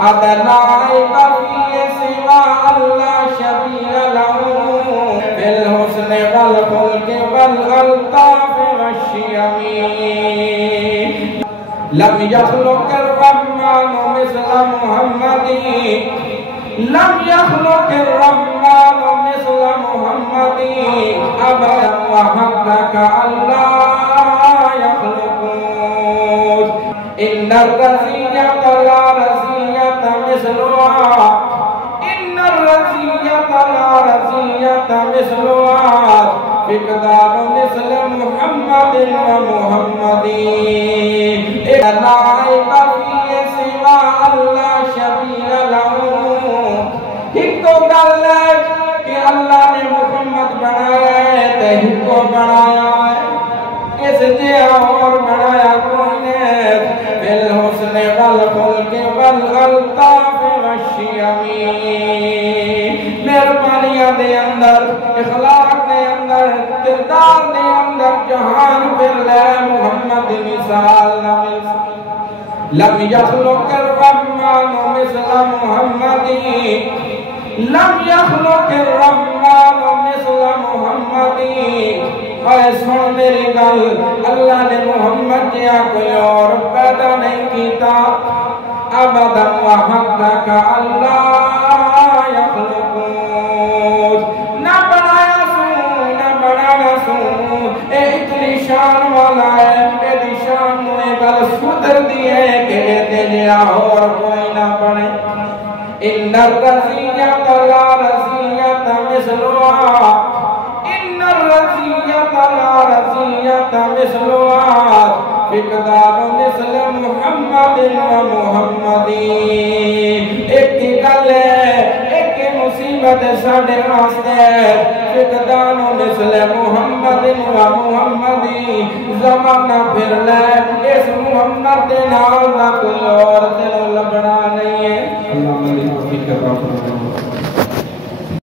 أدنائك في سوى الله شبيه له في الحسن والخلق والألطاف والشيم لم يخلق الرحمن مثل محمد لم يخلق الرحمن مثل محمد أبدا وحقك ألا يخلقون إن الرزية لا رزية مثلها إن الرزية لا رزية مثلها فقدان مثل محمد ومحمد أدنائك في سوى الله شبيه له ایک تو گل ہے کہ اللہ نے محمد بنایا ہے تہی کو بنایا ہے اس جہاں اور بنایا کوئی نہیں بالحسن والخلق والالطاف والشیم مہربانیاں دے اندر اخلاق دے اندر کردار دے اندر جہان پھر لے محمد مثال نہ مل لم يخلق الرحمن مثل محمد لم يخلق الرحمن مثل محمد اے سن میری گل اللہ نے محمد جیا کوئی اور پیدا نہیں کیتا ابدا وحقک اللہ یخلقون نہ بنایا سو نہ بنانا سو اے اتنی شان والا ہے ایدی شان نے گل سدر دی ہے کہ دے جیا اور کوئی نہ بنے إن الرزية لا رزية مثلها إن الرزية لا رزية مثلها فقدان مثل محمد ومحمد ایک گل ہے ایک مصیبت ساڑھے واسطے فقدان مثل محمد ومحمد زمانہ پھر لے اس محمد نال نہ کوئی اور دل لبنا نہیں ہے اللہ ملک